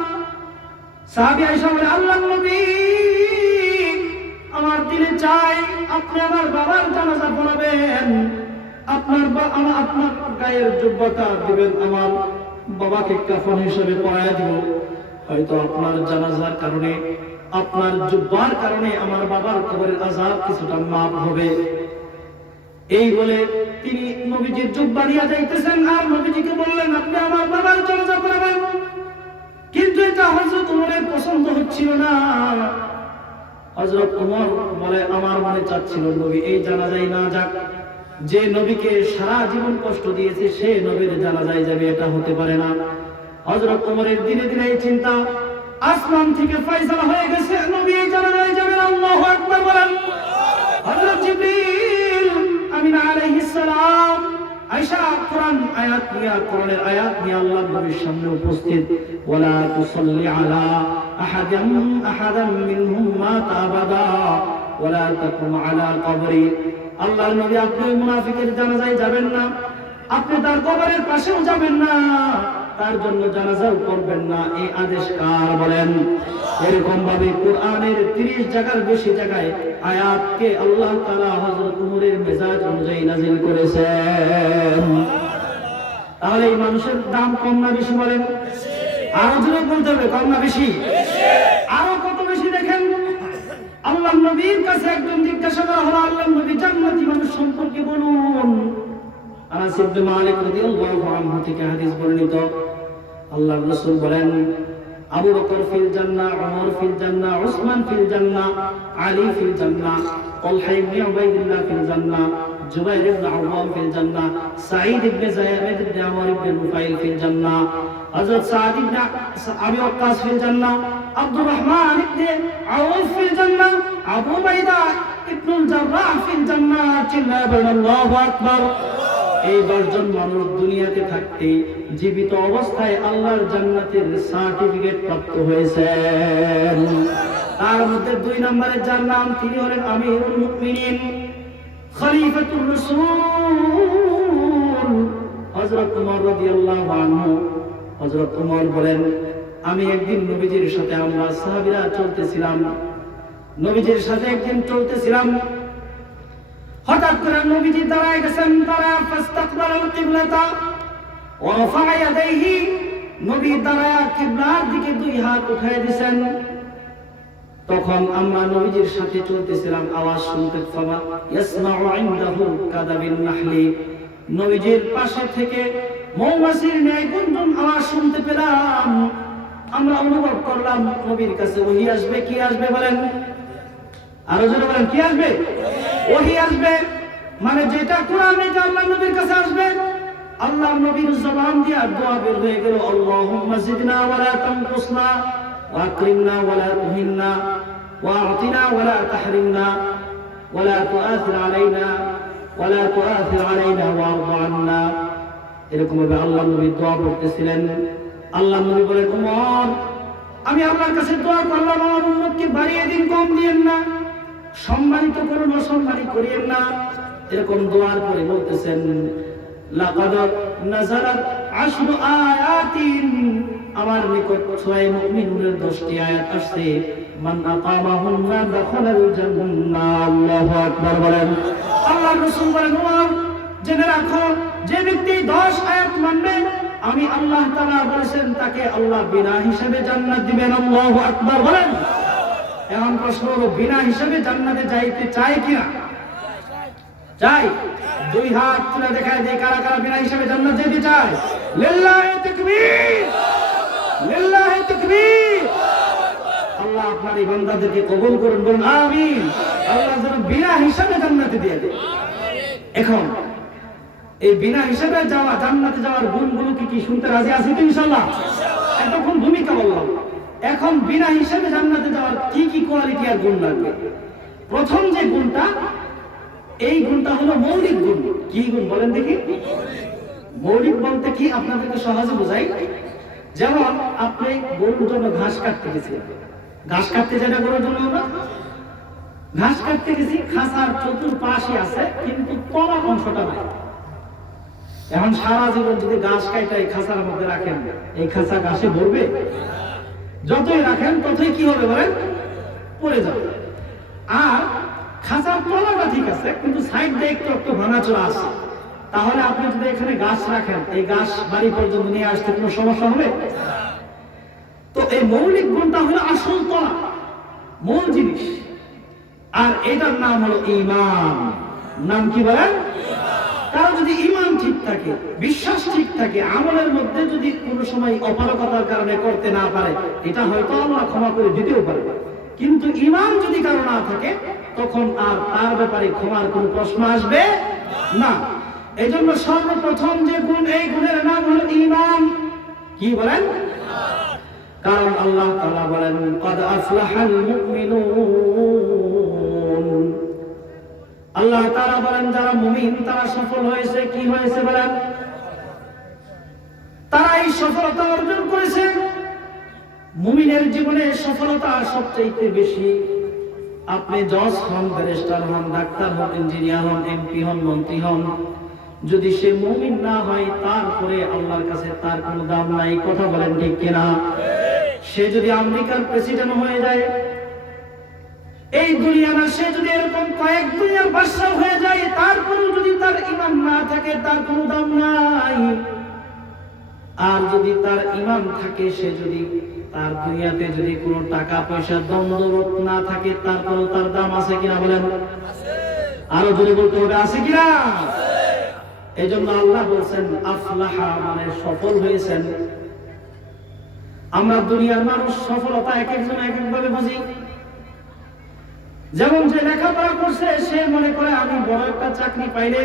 সাহাবী আয়েশা বলে আল্লাহর নবী আমার দিলে চাই আপনি আমার বাবার জানাজা পড়াবেন আপনার গায়ের যোগ্যতা দিবেন আমার বাবাকে কাফন হিসেবে পরায়া দিব হয়তো আপনার জানাজার কারণে আপনার জুব্বার কারণে আমার বাবার কবরের আযাব কিছুটা মাফ হবে এই বলে তিনি নবীজির জুব্বা নিয়ে যাইতেছেন আর নবীজিকে বললেন আপনি আমার বাবার জানাজা পড়াবেন কিন্তু এটা হযরত উমরের পছন্দ হচ্ছিল না হযরত উমর বলে আমার মনে চাচ্ছিল নবী এই জানাজায় না যাক যে নবীকে সারা জীবন কষ্ট দিয়েছে সে নবীর জানাজায় যাবে এটা হতে পারে না হযরত উমরের দিনে দিনে এই চিন্তা আসমান থেকে ফয়সালা হয়ে গেছে নবী এই জানাজায় যাবেন আল্লাহু আকবার বলেন হযরত জিবরিল আমিনা আলাইহিস সালাম আয়েশা কোরআনের আয়াত নিয়ে আল্লাহর নবীর সামনে উপস্থিত ওয়ালা তুসাল্লি আলা আহাদাম মিনহুম মাতা আবাদা ওয়ালা তাকুম আলা কবরি আল্লাহর নবী আপনি মুনাফিকের জানাজায় যাবেন না আপনি তার কবরের পাশেও যাবেন না তার জন্য জানাজাও করবেন না এই আদেশ কার বলেন এরকম ভাবে কোরআনের 30 জায়গার বেশি জায়গায় আয়াতকে আল্লাহ তাআলা হযরত উমরের মেজাজ অনুযায়ী নাযিল করেছেন তাহলে এই মানুষের দাম কম না বেশি বলেন আরো জোরে বলতে হবে কম না বেশি আরো কত বেশি দেখেন আল্লাহর নবীর কাছে একজন জিজ্ঞাসা করা হলো আল্লাহর নবী জান্নাতি মানুষ সম্পর্কে বলুন আনাস ইবনে মালিক রাদিয়াল্লাহু আনহু থেকে হাদিস বর্ণিত আল্লাহর রাসূল বলেন আবু বকর ফিল জান্নাহ উমর ফিল জান্নাহ উসমান ফিল জান্নাহ আলী ফিল জান্নাহ তালহা ইবনে উবাইদুল্লাহ ফিল জান্নাহ জুবাইর ইবনে আওয়াম ফিল জান্নাহ সাঈদ ইবনে যায়েদ ইবনে আমর ইবনে নুফাইল ফিল জান্নাহ হযরত সাদ ইবনে আবি ওয়াক্কাস ফিল জান্নাহ আব্দুর রহমান ইবনে আউফ ফিল জান্নাহ আবু বাইদা ইবনুল জাররাহ ফিল জান্নাহ চিল্লায়া আল্লাহু আকবার এই 10 জন মানুষ দুনিয়াতে থাকতে জীবিত অবস্থায় আল্লাহর জান্নাতের সার্টিফিকেট প্রাপ্ত হয়েছেন তার মধ্যে 2 নম্বরে যার নাম তিনি হলেন আমিরুল মুমিনিন খলিফাতুর রাসূল হযরত ওমর রাদিয়াল্লাহু আনহু হযরত ওমর বলেন আমি একদিন নবীজির সাথে আমরা সাহাবীরা চলতেছিলাম নবীজির সাথে একদিন চলতেছিলাম হঠাৎ করে নবীজি দাঁড়ায় গেছেন তারা ফাস্তাকবালাল কিবলাতা ওয়া রাফা ইয়াদাইহি নবী দাঁড়ায় কিবলার দিকে 2 হাত উঠায় দিয়েছেন তখন আমরা নবীজির সাথে চলতেছিলাম আওয়াজ শুনতে পাওয়া ইয়াসমাউ ইনদাহু কাদাবিন নাহলি নবীজির পাশে থেকে মৌমাছির ন্যায় গুনগুন আওয়াজ শুনতে পেলাম আমরা অনুভব করলাম নবীর কাছে ওহী আসবে কি আসবে বলেন আরো জোরে বলেন কি আসবে ওহী আসবে মানে যেটা কোরআন এটা আল্লাহর নবীর কাছে আসবে আল্লাহর নবীর জবান দিয়ে দোয়া বের হয়ে গেল আল্লাহুম্মা জিদনা ওয়া লা তানকুসনা ওয়া আকরিমনা ওয়া লা তুহিননা ওয়া আতিনা ওয়া লা তাহরিমনা ولا تؤثر علينا ولا تؤثر علينا وارض عنا এরকম ভাবে আল্লাহর নবী দোয়া করতেছিলেন। আল্লাহর নবী বলেন, উমর আমি আল্লাহর কাছে দোয়া করলাম আমার উম্মতকে বাড়িয়ে দিন, কম দিয়েন না, সম্মানিত করুন, অসম্মানিত করিয়েন না। এরকম দোয়ার পরে বলতেছেন, লাকাদ নাযালাত 10 আয়াতিন, আমার নিকট সূরা মুমিনুনের 10টি আয়াত আসছে, মান আকামাহুন্না দাখালাল জান্নাহ। আল্লাহু আকবার বলেন। আল্লাহর রাসূল বলেন, উমর জেনে রাখো, যে ব্যক্তি 10 আয়াত মানবে, আমি আল্লাহ তাআলা বলেছেন তাকে আল্লাহ বিনা হিসাবে জান্নাত দিবেন। আল্লাহু আকবার বলেন। এখন প্রশ্ন হলো, বিনা হিসাবে জান্নাতে যাইতে চাই কিনা? চাই? দুই হাত তুলে দেখায় যে কারা কারা বিনা হিসাবে জান্নাত যেতে চায়। লিল্লাহি তাকবীর, লিল্লাহি তাকবীর। আল্লাহ আপনার এই বান্দাদেরকে কবুল করুন, বলুন আমিন। আল্লাহ যেন বিনা হিসাবে জান্নাতে দিয়ে দেয়। এখন এই বিনা হিসাবে যাওয়া, জান্নাতে যাওয়ার গুণগুলো কি শুনতে রাজি আছি তো ইনশাআল্লাহ? এতক্ষণ ভূমিকা বললাম, এখন বিনা হিসাবে জান্নাতে যাওয়ার কি কি কোয়ালিটি আর গুণ লাগবে। প্রথম যে গুণটা, এই গুণটা হলো মৌলিক গুণ। কি গুণ বলেন দেখি? মৌলিক বলতে কি আপনাদেরকে সহজে বোঝাই। যেমন আপনি গরুর জন্য ঘাস কাটতে গেছেন, ঘাস কাটতে যাই না গরুর জন্য, আমরা ঘাস কাটতে গেছি, খাসার চতুর্পাশে আছে কিন্তু তলা অংশটা নাই। এখন সারা জীবন যদি ঘাস কাটা এই খাসার মধ্যে রাখেন, এই খাসা ঘাসে ভরবে? যতই রাখেন ততই কি হবে বলেন? পড়ে যাবে। আর খাসার তলাটা ঠিক আছে কিন্তু সাইড দিয়ে একটু একটু ভাঙাচোরা আছে, তাহলে আপনি যদি এখানে গাছ রাখেন, এই গাছ বাড়ি পর্যন্ত নিয়ে আসতে কোনো সমস্যা হবে? তো এই মৌলিক গুণটা হলো আসল তলা, মূল জিনিস। আর এটার নাম হলো ঈমান। নাম কি বলেন? কারণ যদি ঈমান ঠিক থাকে, বিশ্বাস ঠিক থাকে, আমলের মধ্যে যদি কোনো সময় অপারগতার কারণে করতে না পারে, এটা হয়তো আল্লাহ ক্ষমা করে দিতেও পারে। কিন্তু ঈমান যদি কারো না থাকে, তখন আর তার ব্যাপারে ক্ষমার কোনো প্রশ্ন আসবে না। এই জন্য সর্বপ্রথম যে গুণ, এই গুণের নাম হলো ঈমান। কি বলেন? কারণ আল্লাহ তাআলা বলেন, ক্বাদ আফলাহাল মুমিনুন। আল্লাহ তাআলা বলেন, যারা মুমিন তারা সফল হয়েছে। কি হয়েছে বলেন? তারা এই সফলতা অর্জন করেছে। মুমিনের জীবনে সফলতা সবচেয়ে বেশি। আপনি জজ হন, ব্যারিস্টার হন, ডাক্তার হন, ইঞ্জিনিয়ার হন, এমপি হন, মন্ত্রী হন, যদি সে মুমিন না হয়, তারপরে আল্লাহর কাছে তার কোনো দাম নাই। কথা বলেন ঠিক কিনা? সে যদি আমেরিকার প্রেসিডেন্ট হয়ে যায়, এই দুনিয়া না, সে যদি এরকম কয়েক দুনিয়ার বাদশা হয়ে যায়, তারপরেও যদি তার ঈমান না থাকে, তার কোনো দাম নাই। আর যদি তার ঈমান থাকে, সে যদি তার দুনিয়াতে যদি কোনো টাকা পয়সা দ্বন্দ্ব না থাকে, তারপরেও তার দাম আছে কিনা বলেন? আরো জোরে বলতে হবে, আছে কিনা? এই জন্য আল্লাহ বলছেন আফলাহা, মানে সফল হয়েছেন। আমরা দুনিয়ার মানুষ সফলতা এক একজন এক একভাবে বুঝি। যেমন যে লেখাপড়া করছে, সে মনে করে আমি বড় একটা চাকরি পাইলে,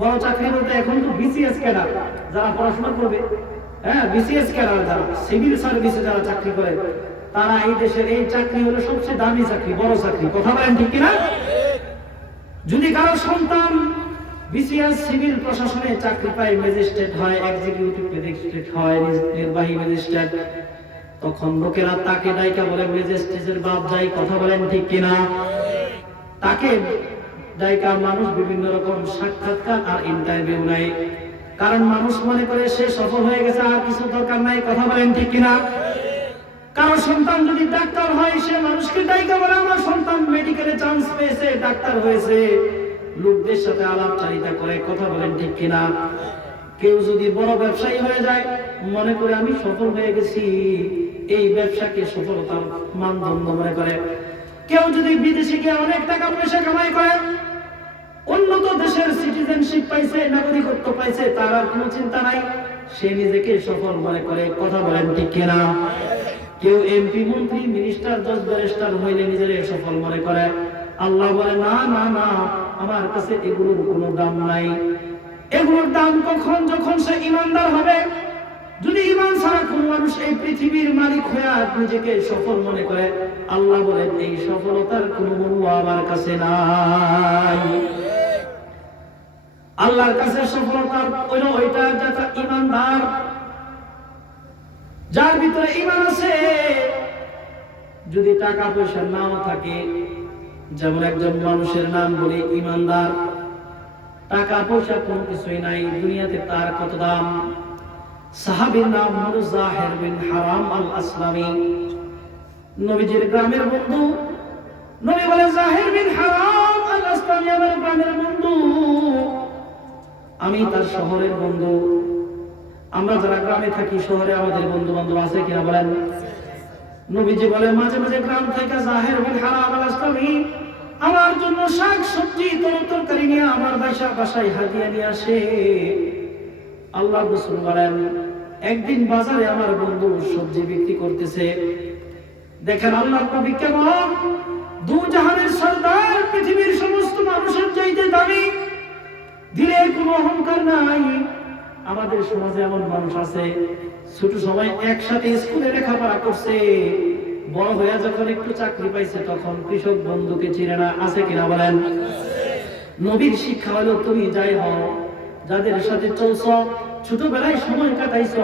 বড় চাকরি বলতে এখন তো বিসিএস ক্যাডার যারা পড়াশোনা করবে, হ্যাঁ বিসিএস ক্যাডার যারা সিভিল সার্ভিসে যারা চাকরি করে, তারা এই দেশের এই চাকরি হলো সবচেয়ে দামি চাকরি, বড় চাকরি। কথা বলেন ঠিক কিনা? যদি কারো সন্তান বিসিএস সিভিল প্রশাসনে চাকরি পায়, ম্যাজিস্ট্রেট হয়, এক্সিকিউটিভ ম্যাজিস্ট্রেট হয়, নির্বাহী ম্যাজিস্ট্রেট, তখন লোকেরা তাকে ডাইকা বলে ম্যাজিস্ট্রেটের বাপ যাই। কথা বলেন ঠিক কিনা? তাকে ডাইকা মানুষ বিভিন্ন রকম সাক্ষাৎকার আর ইন্টারভিউ নেয়, কারণ মানুষ মনে করে সে সফল হয়ে গেছে, আর কিছু দরকার নাই। কথা বলেন ঠিক কিনা? কারো সন্তান যদি ডাক্তার হয়, সে মানুষকে ডাইকা বলে আমার সন্তান মেডিকেলে চান্স পেয়েছে, ডাক্তার হয়েছে, লোকদের সাথে আলাপচারিতা করে। কথা বলেন ঠিক কিনা? কেউ যদি বড় ব্যবসায়ী হয়ে যায়, মনে করে আমি সফল হয়ে গেছি, এই ব্যবসাকে সফলতার মানদণ্ড মনে করে। কেউ যদি বিদেশে গিয়ে অনেক টাকা পয়সা কামাই করে, উন্নত দেশের সিটিজেনশিপ পাইছে, নাগরিকত্ব পাইছে, তার আর কোনো চিন্তা নাই, সে নিজেকে সফল মনে করে। কথা বলেন ঠিক কিনা? কেউ এমপি, মন্ত্রী, মিনিস্টার, জজ, ব্যারিস্টার হইলে নিজের সফল মনে করে। আল্লাহ বলে না না না, আমার কাছে এগুলোর কোনো দাম নাই। এগুলোর দাম কখন? যখন সে ঈমানদার হবে। যদি ঈমান ছাড়া কোনো মানুষ মানুষ এই পৃথিবীর মালিক হয়ে নিজেকে সফল মনে করে, আল্লাহ বলেন এই সফলতার কোনো মূল্য আমার কাছে নাই। আল্লাহর কাছে সফলতা হইল ওইটা যারা ঈমানদার, যার ভিতরে ঈমান আছে। যদি টাকা পয়সার নাম থাকে, যেমন একজন মানুষের নাম বলি ঈমানদার, টাকা পয়সা কোনো কিছুই নাই, দুনিয়াতে তার কত দাম। সাহাবীর নাম হলো যাহির বিন হারাম আল আসলামী, নবীজির গ্রামের বন্ধু। নবী বলে যাহির বিন হারাম আল আসলামী আমার গ্রামের বন্ধু, আমি তার শহরের বন্ধু। আমরা যারা গ্রামে থাকি, শহরে আমাদের বন্ধু বান্ধব আছে কিনা বলেন? নবীজি বলে মাঝে মাঝে গ্রাম থেকে যাহির বিন হারাম আল আসলামী আমার জন্য শাক সবজি তরকারি নিয়ে আমার বাসায় হাদিয়া নিয়ে আসে। আল্লাহ রাসূল বলেন একদিন বাজারে আমার বন্ধু সবজি বিক্রি করতেছে, দেখেন আল্লাহর নবী কেমন, দু জাহানের সরদার, পৃথিবীর সমস্ত মানুষের চাইতে দামি, দিলে কোনো অহংকার নাই। আমাদের সমাজে এমন মানুষ আছে, ছোট সময় একসাথে স্কুলে লেখাপড়া করছে, বড় হয়ে যখন একটু চাকরি পাইছে তখন কৃষক বন্ধুকে চিনে না, আছে কিনা বলেন? নবীর শিক্ষা হলো তুমি যাই হও, যাদের সাথে চলছ, ছোটবেলায় সময় কাটাইছ,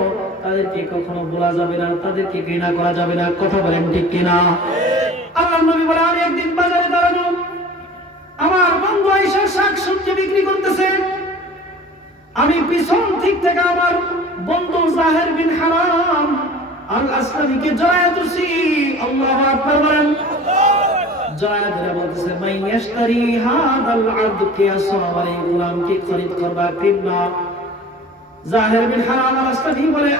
তাদেরকে কখনো বলা যাবে না, তাদেরকে ঘৃণা করা যাবে না। কথা বলেন ঠিক কিনা? আল্লাহর নবী বলে আমি একদিন বাজারে দাঁড়ানো, আমার বন্ধু আয়েশা শাক সবজি বিক্রি করতেছে, আমি পিছন দিক থেকে আমার বন্ধু যাহির বিন হারাম আল আসলামীকে জড়ায় ধরছি। আল্লাহু আকবার বলেন। জড়ায় ধরে বলতেছে মাই ইয়াশতারি হাদাল আবদ, কে আসসালামু আলাইকুম, গোলামকে খরিদ করবা কিনবা? যাহির বিন হারাম আল আসলামী বলে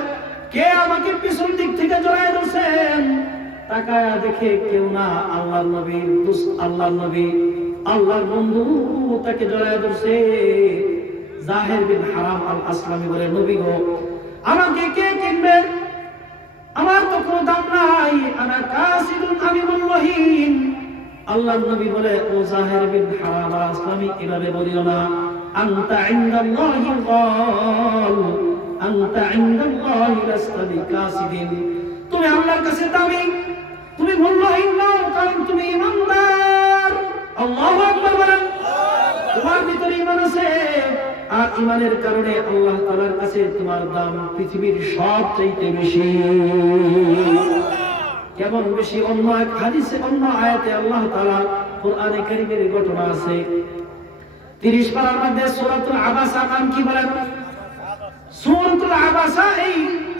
কে আমাকে পিছন দিক থেকে জড়ায় ধরছেন? তাকায়া দেখে কেউ না, আল্লাহর নবী, আল্লাহর নবী, আল্লাহর বন্ধু তাকে জড়ায় ধরছে। যাহির বিন হারাম আল আসলামী বলে নবী গো, আমাকে কে কিনবে? আমার তো কোনো দাম নাই, আনা কাসিদুন, আমি মূল্যহীন। আল্লাহর নবী বলে ও যাহির বিন হারাম আল আসলামী এভাবে বলিও না, আনতা ইনদাল্লাহি গাল, আনতা ইনদাল্লাহি লাস্তা বিকাসিদিন, তুমি আল্লাহর কাছে দামি, তুমি মূল্যহীন নও, কারণ তুমি ঈমানদার। আল্লাহু আকবার বলেন। তোমার ভিতরে ঈমান আছে, আর ঈমানের কারণে আল্লাহ তাআলার কাছে তোমার দাম পৃথিবীর সবচেয়ে বেশি। কেমন বেশি? অন্য এক হাদিসে, অন্য আয়াতে আল্লাহ তাআলা কোরআনে কারীমের ঘটনা আছে, 30 পারার মধ্যে সূরাতুল আবাসা নাম কি বলেন? সূরাতুল আবাসা এই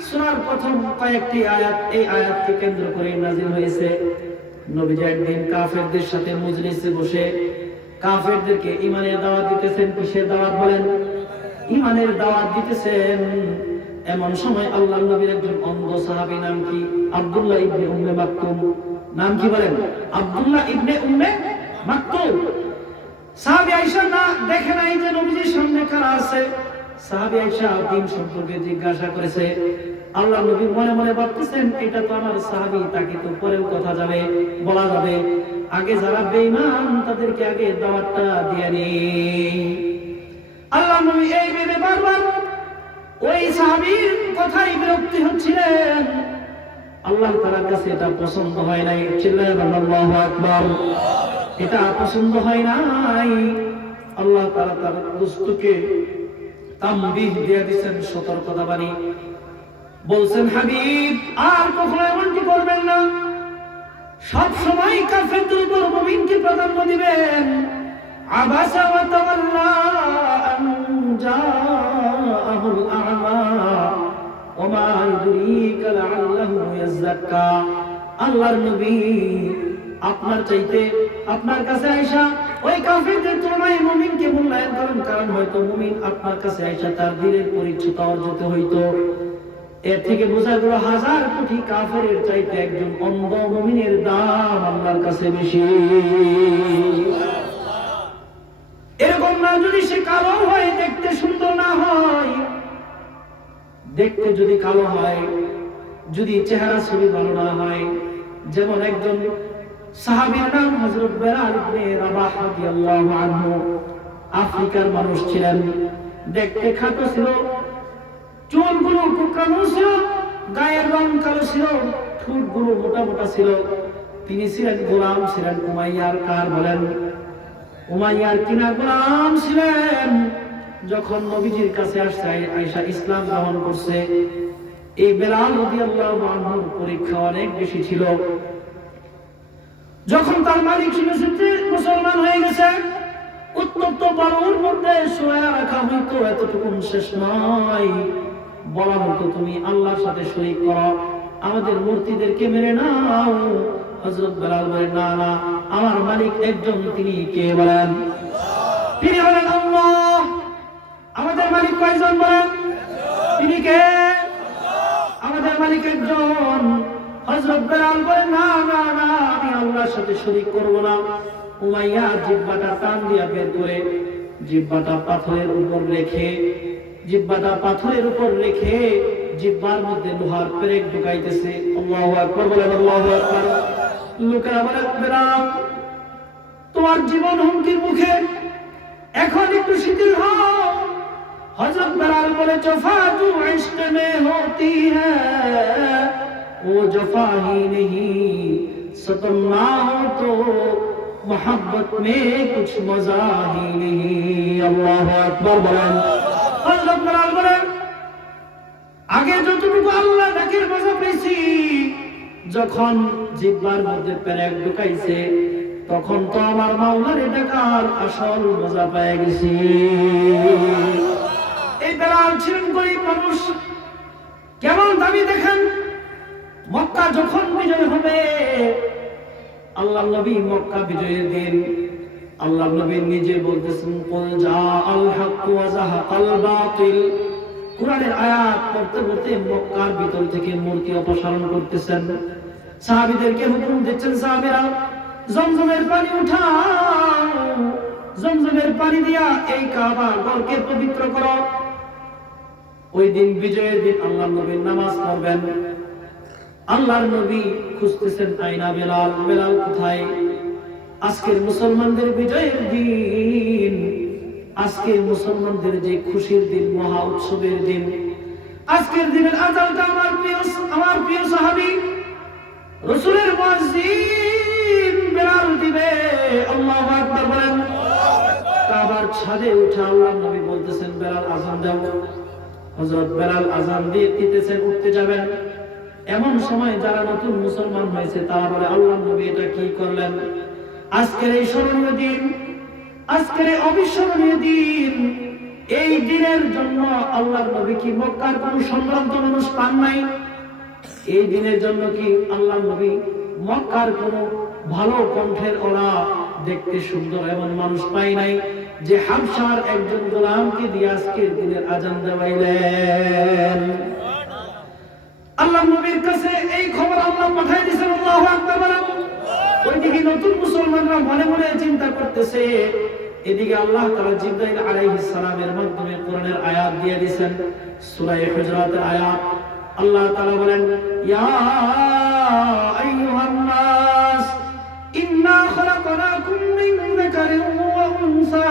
সূরার প্রথম কয়েকটি আয়াত এই আয়াতকে কেন্দ্র করে নাযিল হয়েছে। নবীজি একদিন কাফেরদের সাথে মজলিসে বসে কাফেরদেরকে ঈমানের দাওয়াত দিতেছেন। কিসের দাওয়াত বলেন? ঈমানের দাওয়াত দিতেছেন। এমন সময় আল্লাহর নবীর একজন অন্ধ সাহাবী, নাম কি? আব্দুল্লাহ ইবনে উম্মে মাকতুম। নাম কি বলেন? আব্দুল্লাহ ইবনে উম্মে মাকতুম। সাহাবী আয়েশা না দেখে নাই যে নবীজির সামনে কারা আছে। সাহাবী আয়েশা দিন সম্পর্কে জিজ্ঞাসা করেছে। আল্লাহর নবী মনে মনে ভাবতেছেন এটা তো আমার সাহাবী, তাকে তো পরেও কথা যাবে, বলা যাবে, আগে যারা বেঈমান তাদেরকে আগে দাওয়াতটা দিয়ে নেই। আল্লাহর নবী এই ভেবে বারবার ওই সাহাবীর কথাই বিরক্তি হচ্ছিলেন। আল্লাহ তাআলার কাছে এটা পছন্দ হয় নাই। চিল্লায়া বলেন আল্লাহু আকবার। এটা পছন্দ হয় নাই। আল্লাহ তাআলা তার দোস্তকে তামবিহ দিয়ে দিয়েছেন, সতর্কতা বাণী বলছেন, হাবিব আর কখনো এমনটি করবেন না, সব সময় কাফেরদের উপর মুমিনকে প্রাধান্য দিবেন। আবাসা ওয়া তাওয়াল্লা আন জাআহুল আ'মা ওয়া মা ইউদরিকা লাআল্লাহু ইয়াযাক্কা। আল্লাহর নবী আপনার চাইতে আপনার কাছে আয়েশা ওই কাফেরদের তুলনায় মুমিনকে মূল্যায়ন করেন, কারণ হয়তো মুমিন আপনার কাছে আয়েশা তার দিলের পরিচ্ছতা অর্জিত হইতো। এর থেকে বোঝা গেল হাজার কোটি কাফেরের চাইতে একজন অন্ধ মুমিনের দাম আল্লাহর কাছে বেশি। এরকম না, যদি সে কালো হয়, দেখতে সুন্দর না হয়, দেখতে যদি কালো হয়, যদি চেহারা ছবি ভালো না হয়, যেমন একজন সাহাবীর নাম হযরত বেলাল ইবনে রাবাহ রাদিয়াল্লাহু আনহু, আফ্রিকার মানুষ ছিলেন, দেখতে খাটো ছিল, চুলগুলো কুকরানো ছিল, গায়ের রং যেমন কালো ছিল, ঠোঁটগুলো মোটা মোটা ছিল। তিনি ছিলেন গোলাম, ছিলেন উমাইয়ার। কার বলেন? উমাইয়ার কিনা গোলাম ছিলেন। যখন নবীজির কাছে আসছে, আয়েশা ইসলাম গ্রহণ করছে। এই বেলাল রাদিয়াল্লাহু আনহুর পরীক্ষা অনেক বেশি ছিল। যখন তার মালিক শুনেছেন যে মুসলমান হয়ে গেছে, উত্তপ্ত বালুর মধ্যে শোয়া রাখা হইতো, এতটুকু শেষ নয়, বলা হতো তুমি আল্লাহর সাথে শরীক করো, আমাদের মূর্তিদেরকে মেরে নাও। হযরত বেলাল বলেন, না না, আমার মালিক একজন, তিনি কে বলেন? তিনি হলেন আল্লাহ। আমাদের মালিক কয়জন বলেন? তিনি কে? আমাদের মালিক একজন। হযরত বেলাল বলেন, না না না, আমি আল্লাহর সাথে শরীক করব না। উমাইয়া জিহ্বাটা টান দিয়া বের করে জিহ্বাটা পাথরের উপর রেখে জিহ্বার মধ্যে লোহার পেরেক ঢুকাইতেছে। আল্লাহু আকবার বলেন, আল্লাহু আকবার। লোকেরা বলে, বেলাল তোমার জীবন হুমকির মুখে, এখন একটু শিথিল হও। হযরত বেলাল বলে, জফা जो इश्क में होती है वो जफा ही नहीं, सतम ना हो तो मोहब्बत में कुछ मजा ही नहीं। अल्लाहु আকবার বলেন। হযরত বেলাল বলেন, আগে যতটুকু আল্লাহ ডাকের মজা পেয়েছি, যখন জিহ্বার মধ্যে পেরেক ঢুকাইছে, তখন তো আমার মাওলার ডাকার আসল মজা পেয়ে গেছি। এই বেলাল ছিলেন গরিব মানুষ, কেমন দাবি দেখেন। মক্কা যখন বিজয় হবে, আল্লাহ নবী মক্কা বিজয়ের দিন আল্লাহ নবী নিজে বলতেছেন, কুল জাআল হক ওয়া যাহাকাল বাতিল। কুরআনের আয়াত পড়তে পড়তে মক্কার ভিতর থেকে মূর্তি অপসারণ করতেছেন। সাহাবীদেরকে হুকুম দিচ্ছেন, সাহাবীরা জমজমের পানি উঠাও, জমজমের পানি দিয়া এই কাবা ঘরকে পবিত্র করো। ওই দিন বিজয়ের দিন আল্লাহ নবী নামাজ পড়বেন। আল্লাহর নবী খুঁজতেছেন, আইনা বেলাল, বেলাল কোথায়? আজকের মুসলমানদের বিজয়ের দিন, আজকের মুসলমানদের যে খুশির দিন, মহা উৎসবের দিন, আজকের দিনের আযানটা আমার প্রিয় সাহাবী রাসূলের মুয়াজ্জিন বেলাল দিবে। আল্লাহু আকবার বলেন। কাবার ছাদে উঠে আল্লাহর নবী বলতেছেন, বেলাল আযান দাও। হযরত বেলাল আযান দিতেছেন, উঠতে যাবেন। এমন সময় যারা নতুন মুসলমান হয়েছে তারা বলে, আল্লাহর নবী এটা কি করলেন? আজকের এই স্মরণীয় দিন, আজকের এই অবিস্মরণীয় দিন, এই দিনের জন্য আল্লাহর নবী কি মক্কার কোন সম্ভ্রান্ত মানুষ পান নাই? এই দিনের জন্য কি আল্লাহর নবী মক্কার কোন ভালো কণ্ঠের ওরা দেখতে সুন্দর এমন মানুষ পাই নাই যে হাবশার একজন গোলামকে দিয়ে আজকের দিনের আযান দেওয়াইলেন? আল্লাহর নবীর কাছে এই খবর আল্লাহ পাঠিয়ে দিয়েছেন। আল্লাহু আকবার বলেন। ওইদিকে নতুন মুসলমানরা মনে মনে চিন্তা করতেছে, এদিকে আল্লাহ তাআলা জিবরাইল আলাইহিস সালামের মাধ্যমে কোরআনের আয়াত দিয়ে দিয়েছেন। সূরা হুজুরাতের আয়াত আল্লাহ তাআলা বলেন, ইয়া আইয়ুহান নাস ইন্না খলাকনাকুম মিন যাকারিন ওয়া উনসা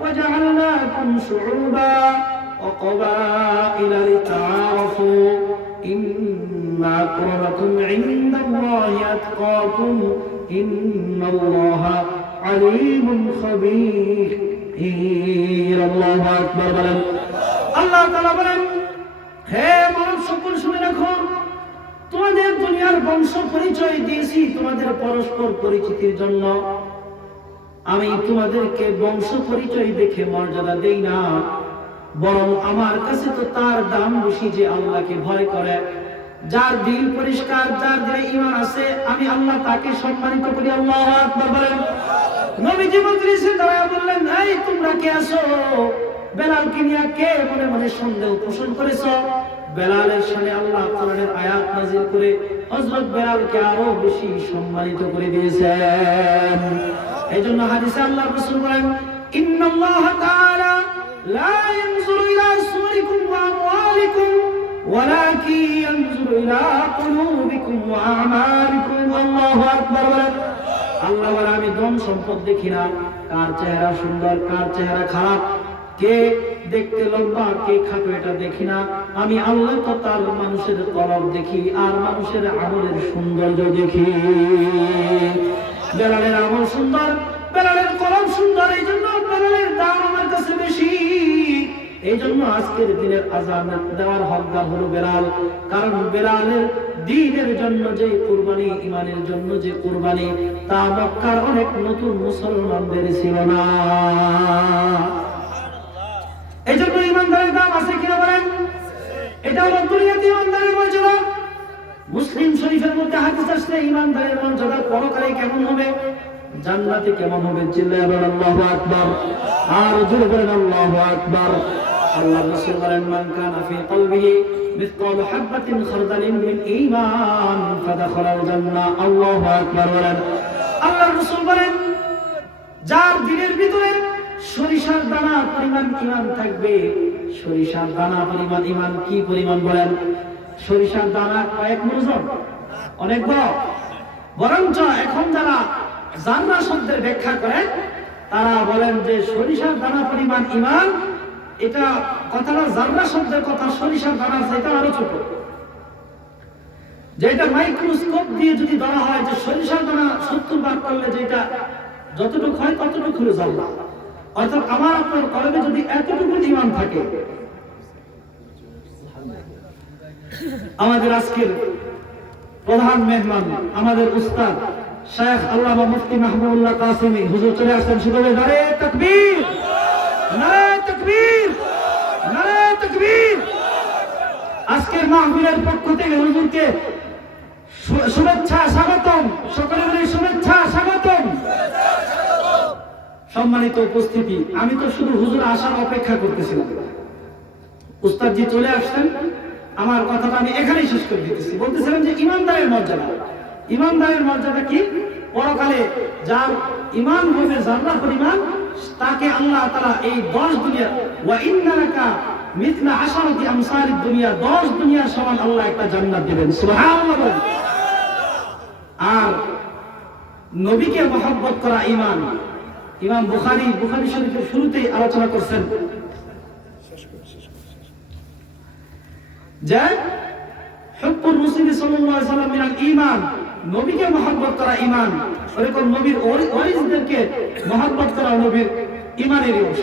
ওয়া জাআলনাকুম শুউবা ওয়া ক্বাবাইলা লিতাআরাফু ইন্না আক্রামাকুম ইনদাল্লাহি আতকাকুম ইন্নাল্লাহা আলীমুন খাবীর। আল্লাহু আকবার বলেন। আল্লাহ তাআলা বলেন, হে মানব সকল শুনে রাখো, তোমাদের দুনিয়ার বংশ পরিচয় দিয়েছি তোমাদের পরস্পর পরিচিতির জন্য। আমি তোমাদেরকে বংশ পরিচয় দেখে মর্যাদা দেই না, বরং আমার কাছে তো তার দাম বেশি যে আল্লাহকে ভয় করে, যার দিল পরিষ্কার, যার দিলে ঈমান আছে, আমি আল্লাহ তাকে সম্মানিত করি। আল্লাহু আকবার বলেন। নবীজি মজলিসে দাঁড়ায় বললেন, এই তোমরা কে আছো? বেলালকে নিয়ে কে মনে মনে সন্দেহ পোষণ করেছো? বেলালের সামনে আল্লাহ কোরআনের আয়াত নাযিল করে হযরত বেলালকে আরো বেশি সম্মানিত করে দিয়েছেন। এইজন্য হাদিসে আল্লাহ রাসূল বলেন, ইন্নাল্লাহা তাআলা লা ইয়ানজুরু ইলা সুওয়ারিকুম ওয়া আমওয়ালিকুম ওয়ালাকিন ইয়ানজুরু ইলা কুলুবিকুম ওয়া আমালিকুম। আল্লাহু আকবার বলেন। আল্লাহ বলে, আমি ধন সম্পদ দেখি না, কার চেহারা সুন্দর কার চেহারা খারাপ, কে দেখতে লম্বা কে খাটো এটা দেখি না, আমি আল্লাহ তো তার মানুষের কলব দেখি আর মানুষের আমলের সৌন্দর্য দেখি। বেলালের আমল সুন্দর, বেলালের কলম সুন্দর, এই জন্য বেলালের দাম আমার কাছে বেশি। এই জন্য আজকের দিনের আযান দেওয়ার হকদার হলো বেলাল। কারণ বেলালের দ্বীনের জন্য যে কুরবানি, ইমানের জন্য যে কুরবানি, তা মক্কার অনেক নতুন মুসলমানদের ছিল না। এই জন্য ইমানদারের দাম আছে কিনা বলেন? এটা হলো দুনিয়াতে ইমানদারের মর্যাদা। মুসলিম শরীফের মধ্যে হাদিস আসছে ইমানদারের মর্যাদা পরকালে কেমন হবে, জান্নাতে কেমন হবে। চিল্লায়া বলেন আল্লাহু আকবার, আর জোরে বলেন আল্লাহু আকবার। আল্লাহ রাসূল বলেন মান কানা ফি কলবিহি মিসকাল হাববাতিন খারদালিন মিন ঈমান ফাদাখালাল জান্নাহ। আল্লাহু আকবার বলেন। আল্লাহ রাসূল বলেন যার দিলের ভিতরে সরিষার দানা পরিমাণ ঈমান থাকবে, সরিষার দানা পরিমাণ ঈমান কি পরিমাণ বলেন? সরিষার দানা কয়েক ওজন, অনেক বড়। বরঞ্চ এখন যারা জান্নাহ শব্দের ব্যাখ্যা করেন তারা বলেন যে সরিষার দানা পরিমাণ ঈমান, এটা কথাটা জান্নাহ শব্দের কথা সরিষার দানা চাইতে আরো ছোট। যেটা মাইক্রোস্কোপ দিয়ে যদি ধরা হয় যে সরিষার দানা 70 ভাগ করলে যেটা যতটুকু হয় ততটুকু হলো জান্নাহ। অর্থাৎ আমার আপনার কলবে যদি এতটুকু ঈমান থাকে। আমাদের আজকের প্রধান মেহমান আমাদের উস্তাদ শেখ আল্লামা মুফতি মাহবুবুল্লাহ কাসেমী হুজুর চলে আসছেন। শুরু হবে নারে তাকবীর, নারে তাকবীর, নারে তাকবীর। আজকের মাহফিলের পক্ষ থেকে হুজুরকে শুভেচ্ছা স্বাগতম, সকলে বলি শুভেচ্ছা স্বাগতম। সম্মানিত উপস্থিতি, আমি তো শুধু হুজুর আসার অপেক্ষা করতেছিলাম। উস্তাদজি চলে আসছেন, আমার কথাটা আমি এখানেই শেষ করে দিতেছি। বলতেছিলাম যে ইমানদারের মর্যাদা, ইমানদারের মর্যাদা কি? পরকালে যার ঈমান হবে জান্নাহ পরিমাণ, তাকে আল্লাহ তাআলা এই 10 দুনিয়া ওয়া ইন্নালাকা মিথলা আশারাতি আমসালিদ দুনিয়া, 10 দুনিয়ার সমান আল্লাহ একটা জান্নাত দিবেন। সুবহানাল্লাহ। আর নবীকে মহব্বত করা ঈমান। ইমাম বুখারী শরীফের শুরুতেই আলোচনা করছেন যে হুব্বুর রাসূল সাল্লাল্লাহু আলাইহি ওয়াসাল্লাম মিনাল ঈমান, নবীকে মহব্বত করা ঈমান। এরকম নবীর ওয়ারিসদেরকে মহব্বত করা নবীর ঈমানের অংশ।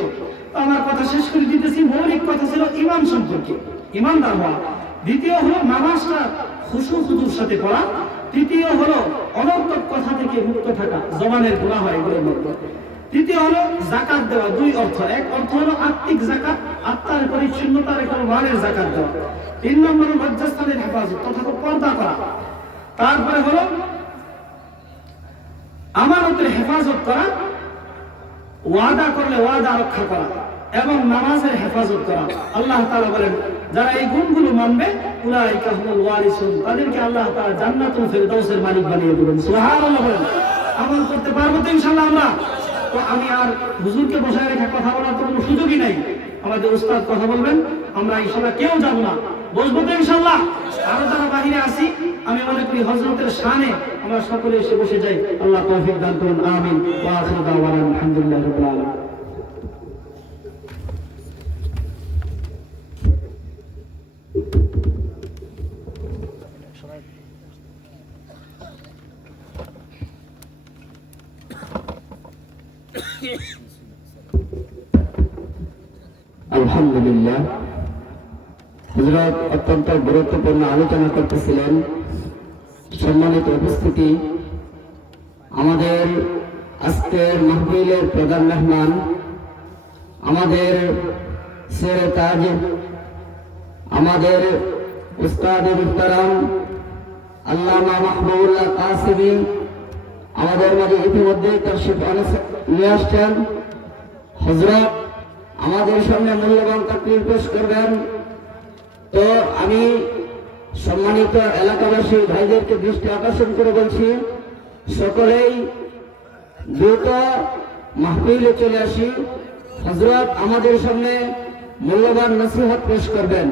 তো আমার কথা শেষ করে দিতেছি। মৌলিক কথা ছিল ঈমান সম্পর্কে, ঈমানদার হওয়া। দ্বিতীয় হলো নামাজটা খুশু খুদুর সাথে পড়া। তৃতীয় হলো অনর্থক কথা থেকে মুক্ত থাকা, জবানের গুনাহ হয় এগুলোর মধ্যে। তৃতীয় হলো যাকাত দেওয়া। 2 অর্থ, এক অর্থ হলো আত্মিক যাকাত, আত্মার পরিচ্ছন্নতার এবং মালের যাকাত দেওয়া। 3 নম্বর লজ্জাস্থানের হেফাজত তথা পর্দা করা। তারপরে হলো আমানতের হেফাজত করা, ওয়াদা করলে ওয়াদা রক্ষা করা এবং নামাজের হেফাজত করা। আল্লাহ তাআলা বলেন যারা এই গুণগুলো মানবে উলাইকা হুমুল ওয়ারিসুন, তাদেরকে আল্লাহ তাআলা জান্নাতুল ফিরদাউসের মালিক বানিয়ে দেবেন। সুবহানাল্লাহ বলেন। আমল করতে পারবো তো ইনশাআল্লাহ আমরা? তো আমি আর হুজুরকে বসায় রেখে কথা বলার তো কোনো সুযোগই নাই। আমাদের উস্তাদ কথা বলবেন, আমরা ইনশাআল্লাহ কেউ যাব না, বসবো তো ইনশাআল্লাহ। আরো যারা বাহিরে আছি, আমি মনে করি হযরতের শানে আমরা সকলে এসে বসে যাই। আল্লাহ তৌফিক দান করুন, আমিন। ওয়া আখিরু দাওয়ানা আলহামদুলিল্লাহি রাব্বিল আলামিন। আলহামদুলিল্লাহ, হযরত অত্যন্ত গুরুত্বপূর্ণ আলোচনা করতেছিলেন। সম্মানিত উপস্থিতি, আমাদের আজকের মাহফিলের প্রধান মেহমান আমাদের সেরে তাজ, আমাদের উস্তাদ মুহতারাম আল্লামা মাহবুবুল্লাহ কাসেমী আমাদের মাঝে ইতিমধ্যে তাশরীফ নিয়ে আসছেন। হযরত আমাদের সামনে মূল্যবান তাকরীর পেশ করবেন। তো আমি সম্মানিত এলাকাবাসী ভাইদেরকে দৃষ্টি আকর্ষণ করে বলছি, সকলেই দ্রুত মাহফিলে চলে আসি। হযরত আমাদের সামনে মূল্যবান নসিহত পেশ করবেন।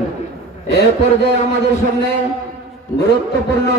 এর পর্যায়ে আমাদের সামনে গুরুত্বপূর্ণ